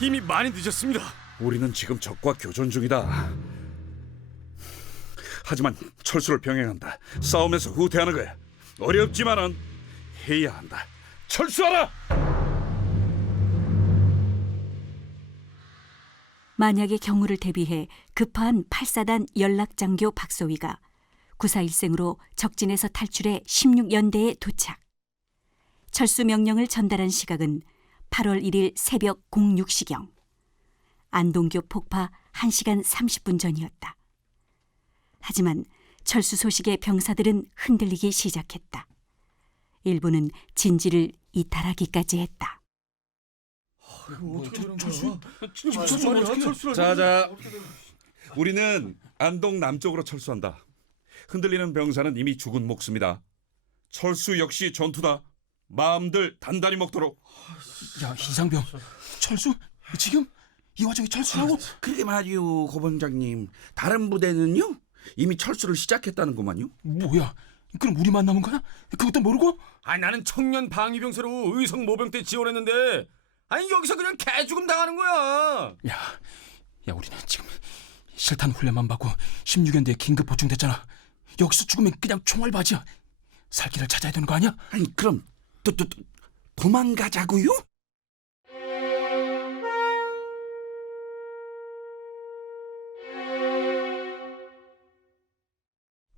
이미 많이 늦었습니다. 우리는 지금 적과 교전 중이다. 하지만 철수를 병행한다. 싸움에서 후퇴하는 거야. 어렵지만은 해야 한다. 철수하라! 만약의 경우를 대비해 급파한 8사단 연락장교 박소위가 9.4일생으로 적진에서 탈출해 16연대에 도착. 철수 명령을 전달한 시각은 8월 1일 새벽 06시경. 안동교 폭파 1시간 30분 전이었다. 하지만 철수 소식에 병사들은 흔들리기 시작했다. 일부는 진지를 이탈하기까지 했다. 자자, 우리는 안동 남쪽으로 철수한다. 흔들리는 병사는 이미 죽은 목숨이다. 철수 역시 전투다. 마음들 단단히 먹도록. 야, 이상병, 철수? 지금 이 와중에 철수라고? 그게 말이오, 고병장님. 다른 부대는요? 이미 철수를 시작했다는구만요. 뭐야? 그럼 우리만 남은 거야? 그것도 모르고? 아니 나는 청년 방위병사로 의성 모병 때 지원했는데 아니 여기서 그냥 개죽음 당하는 거야. 야, 우리는 지금 실탄 훈련만 받고 16연대에 긴급 보충됐잖아. 여기서 죽으면 그냥 총알바지야. 살 길을 찾아야 되는 거 아니야? 아니 그럼 도망가자고요?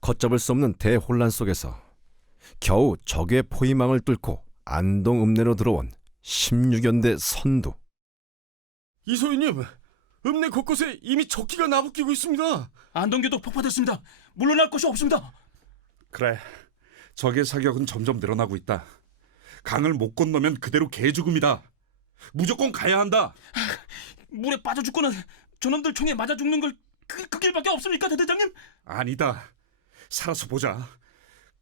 걷잡을 수 없는 대혼란 속에서 겨우 적의 포위망을 뚫고 안동 읍내로 들어온 16연대 선두. 이소희님, 읍내 곳곳에 이미 적기가 나부끼고 있습니다. 안동교도 폭파됐습니다. 물러날 곳이 없습니다. 그래, 적의 사격은 점점 늘어나고 있다. 강을 못 건너면 그대로 개죽음이다. 무조건 가야 한다. 물에 빠져 죽거나 저놈들 총에 맞아 죽는 걸 그 길밖에 없습니까, 대대장님? 아니다. 살아서 보자.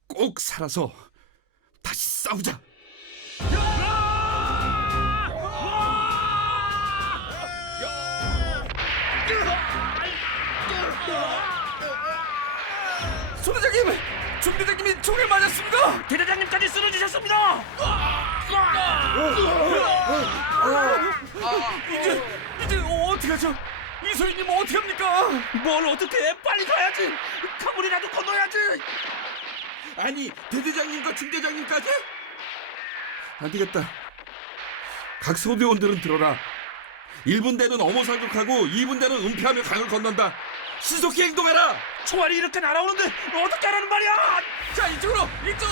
꼭 살아서 다시 싸우자. 소대장님, 중대장님이 총에 맞았습니다. 대대장님까지 쓰러지셨습니다. 이제 어떻게 하죠? 이소희님 어떻게 합니까? 뭘 어떻게 해? 빨리 가야지. 가물이라도 건너야지. 아니, 대대장님과 중대장님까지? 안 되겠다. 각 소대원들은 들어라. 1분대는 어모 사격하고 2분대는 은폐하며 강을 건넌다. 신속히 행동해라. 총알이 이렇게 날아오는데 어떻게 하라는 말이야? 자, 이쪽으로, 이쪽.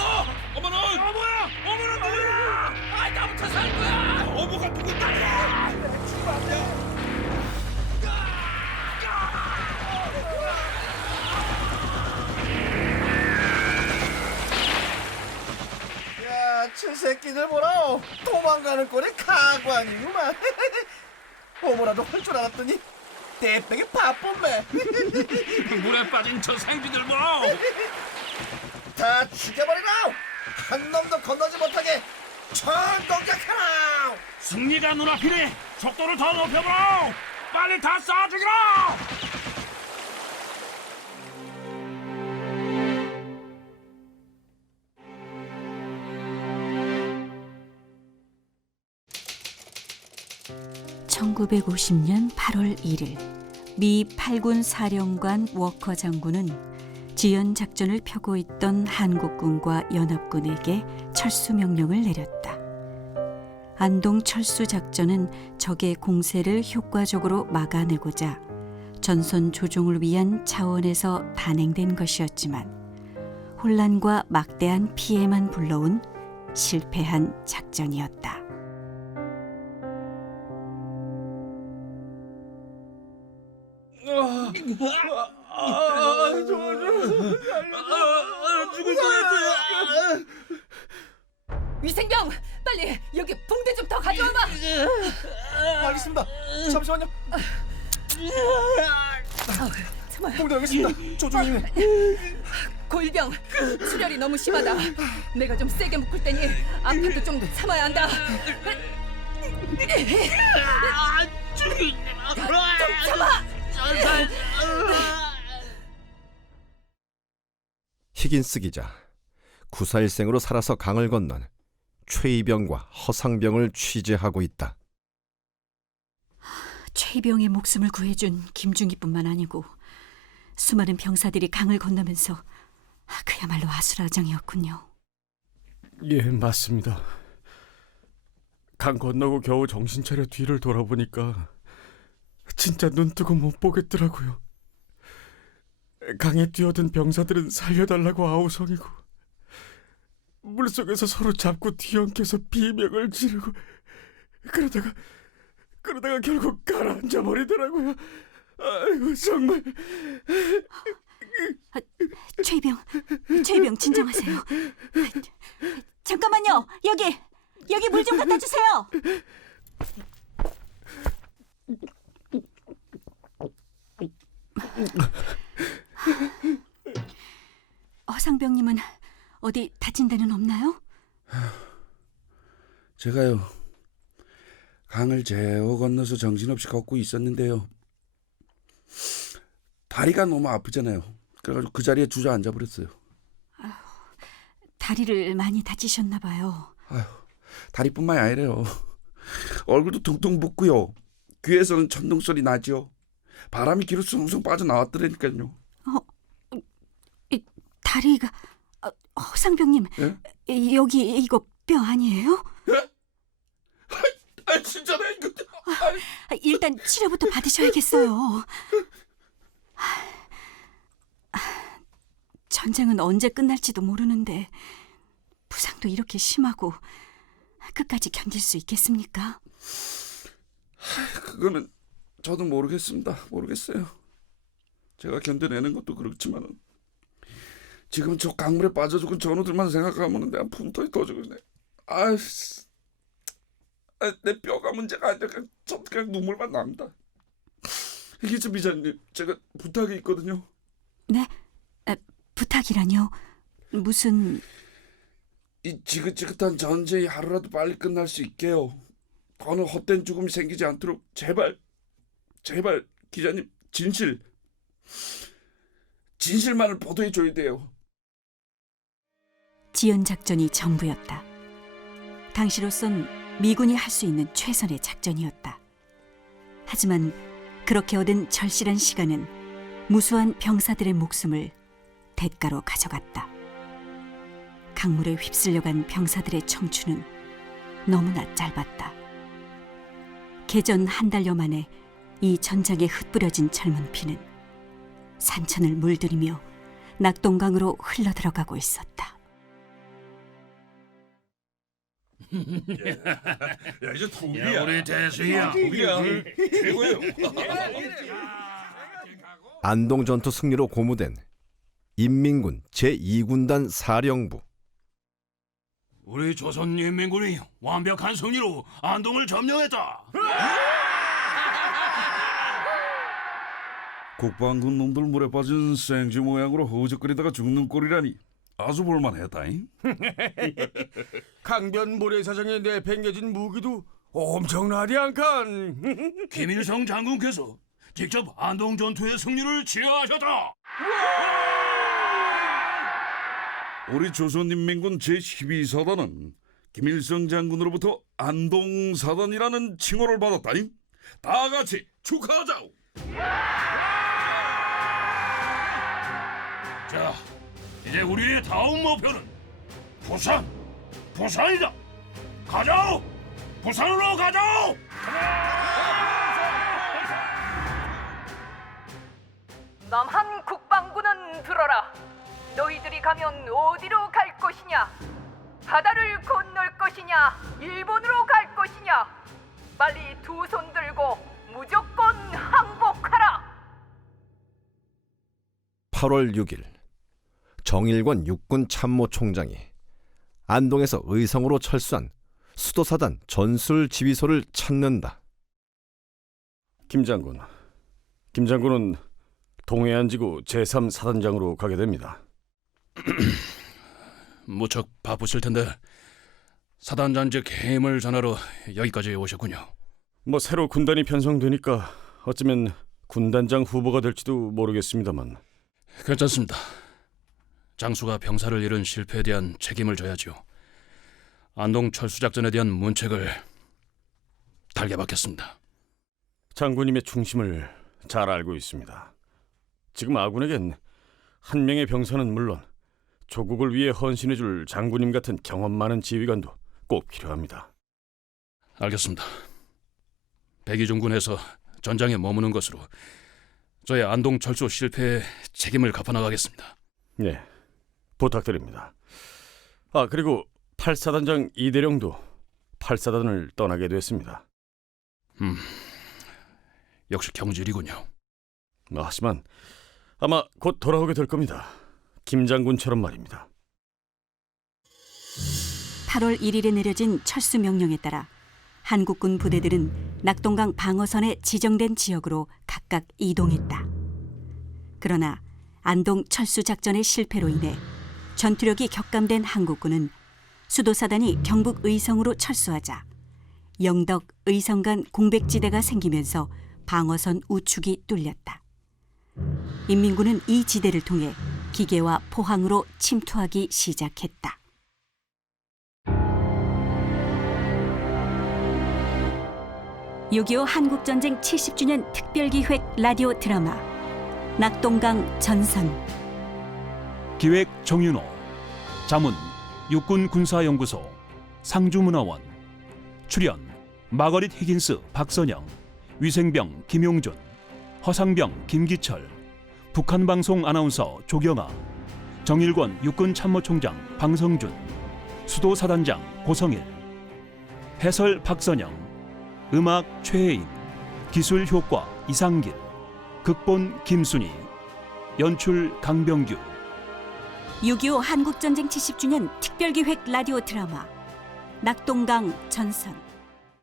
어머는 어머야, 어머는 누구야? 아, 나부터 살 거야. 어모가 누군다. 야, 저 새끼들 보라. 도망가는 꼴이 가관이구만. 어머라도 할 줄 알았더니 대백이 바쁜데. 물에 빠진 저 생쥐들 보라. 다 죽여버리라. 한 놈도 건너지 못하게 총동작하라. 승리가 눈앞이니 속도를 더 높여보라. 빨리 다 쏴 죽이라. (1950년 8월 1일) 미 8군 사령관 워커 장군은 지연 작전을 펴고 있던 한국군과 연합군에게 철수 명령을 내렸다. 안동 철수 작전은 적의 공세를 효과적으로 막아내고자 전선 조종을 위한 차원에서 단행된 것이었지만 혼란과 막대한 피해만 불러온 실패한 작전이었다. 위생병, 빨리 여기 붕대 좀 더 가져와봐. 알겠습니다. 잠시만요. 정말 봉대 알겠습니다. 조종님. 골병, 출혈이 너무 심하다. 내가 좀 세게 묶을 테니 아파도 좀 참아야 한다. 좀 참아. 히긴스 기자, 구사일생으로 살아서 강을 건넌 최이병과 허상병을 취재하고 있다. 최병의 목숨을 구해준 김중희뿐만 아니고 수많은 병사들이 강을 건너면서 그야말로 아수라장이었군요. 예, 맞습니다. 강 건너고 겨우 정신 차려 뒤를 돌아보니까 진짜 눈뜨고 못 보겠더라고요. 강에 뛰어든 병사들은 살려달라고 아우성이고 물속에서 서로 잡고 뒤엉켜서 비명을 지르고 그러다가 결국 가라앉아 버리더라고요. 아이고 정말. 최이병 진정하세요. 잠깐만요. 여기 물 좀 갖다 주세요. 허상병님은 어디 다친 데는 없나요? 제가요, 강을 제어 건너서 정신없이 걷고 있었는데요. 다리가 너무 아프잖아요. 그래가지고 그 자리에 주저앉아 버렸어요. 다리를 많이 다치셨나 봐요. 다리뿐만이 아니래요. 얼굴도 퉁퉁 붓고요. 귀에서는 천둥 소리 나죠. 바람이 귀로 숭숭 빠져나왔더라니까요. 다리가... 허상병님, 예? 여기 이거 뼈 아니에요? 진짜네 이거. 일단 치료부터 받으셔야겠어요. 전쟁은 언제 끝날지도 모르는데 부상도 이렇게 심하고 끝까지 견딜 수 있겠습니까? 그거는 저도 모르겠습니다. 모르겠어요. 제가 견뎌내는 것도 그렇지만 지금 저 강물에 빠져 죽은 전우들만 생각하면 내가 분통이 터지고 내 뼈가 문제가 아니라 그냥 눈물만 납니다. 이게 좀 이사님, 제가 부탁이 있거든요. 네? 부탁이라뇨? 무슨... 이 지긋지긋한 전쟁이 하루라도 빨리 끝날 수 있게요. 더는 헛된 죽음이 생기지 않도록 제발 기자님 진실만을 보도해 줘야 돼요. 지연작전이 전부였다. 당시로선 미군이 할 수 있는 최선의 작전이었다. 하지만 그렇게 얻은 절실한 시간은 무수한 병사들의 목숨을 대가로 가져갔다. 강물에 휩쓸려간 병사들의 청춘은 너무나 짧았다. 개전 한 달여 만에 이 전장에 흩뿌려진 젊은 피는 산천을 물들이며 낙동강으로 흘러들어가고 있었다. 야 이제 야, 우리 대수야. 최고예요. 안동 전투 승리로 고무된 인민군 제2군단 사령부. 우리 조선인민군이 완벽한 승리로 안동을 점령했다. 국방군 놈들 물에 빠진 생쥐 모양으로 허우적거리다가 죽는 꼴이라니 아주 볼만했다잉. 강변 모래사장에 내팽개진 무기도 엄청나디 않간. 김일성 장군께서 직접 안동 전투의 승리를 지휘하셨다. 우리 조선인민군 제12사단은 김일성 장군으로부터 안동사단이라는 칭호를 받았다잉. 다 같이 축하하자오. 자, 이제 우리의 다음 목표는 부산이다. 가자오! 부산으로 가자오! 남한 국방부는 들어라. 너희들이 가면 어디로 갈 것이냐? 바다를 건널 것이냐? 일본으로 갈 것이냐? 빨리 두 손 들고 무조건 항복하라. 8월 6일 정일권 육군 참모총장이 안동에서 의성으로 철수한 수도사단 전술지휘소를 찾는다. 김장군은 동해안지구 제3사단장으로 가게 됩니다. 무척 바쁘실 텐데 사단장직 해임을 전하러 여기까지 오셨군요. 뭐 새로 군단이 편성되니까 어쩌면 군단장 후보가 될지도 모르겠습니다만. 괜찮습니다. 장수가 병사를 잃은 실패에 대한 책임을 져야죠. 안동 철수작전에 대한 문책을 달게 받겠습니다. 장군님의 중심을 잘 알고 있습니다. 지금 아군에겐 한 명의 병사는 물론 조국을 위해 헌신해줄 장군님 같은 경험 많은 지휘관도 꼭 필요합니다. 알겠습니다. 백이중군에서 전장에 머무는 것으로 저의 안동 철수 실패에 책임을 갚아나가겠습니다. 네, 부탁드립니다. 그리고 8사단장 이대령도 8사단을 떠나게 됐습니다. 역시 경질이군요. 하지만 아마 곧 돌아오게 될 겁니다. 김 장군처럼 말입니다. 8월 1일에 내려진 철수 명령에 따라 한국군 부대들은 낙동강 방어선에 지정된 지역으로 각각 이동했다. 그러나 안동 철수 작전의 실패로 인해 전투력이 격감된 한국군은 수도사단이 경북 의성으로 철수하자 영덕, 의성 간 공백지대가 생기면서 방어선 우측이 뚫렸다. 인민군은 이 지대를 통해 기계와 포항으로 침투하기 시작했다. (6.25) 한국전쟁 70주년 특별기획 라디오 드라마 낙동강 전선. 기획 정윤호, 자문 육군군사연구소, 상주문화원, 출연 마거릿 히긴스 박선영, 위생병 김용준, 허상병 김기철, 북한방송 아나운서 조경아, 정일권 육군참모총장 방성준, 수도사단장 고성일, 해설 박선영, 음악 최혜인, 기술 효과 이상길, 극본 김순희, 연출 강병규. 6.25 한국전쟁 70주년 특별기획 라디오 드라마 낙동강 전선.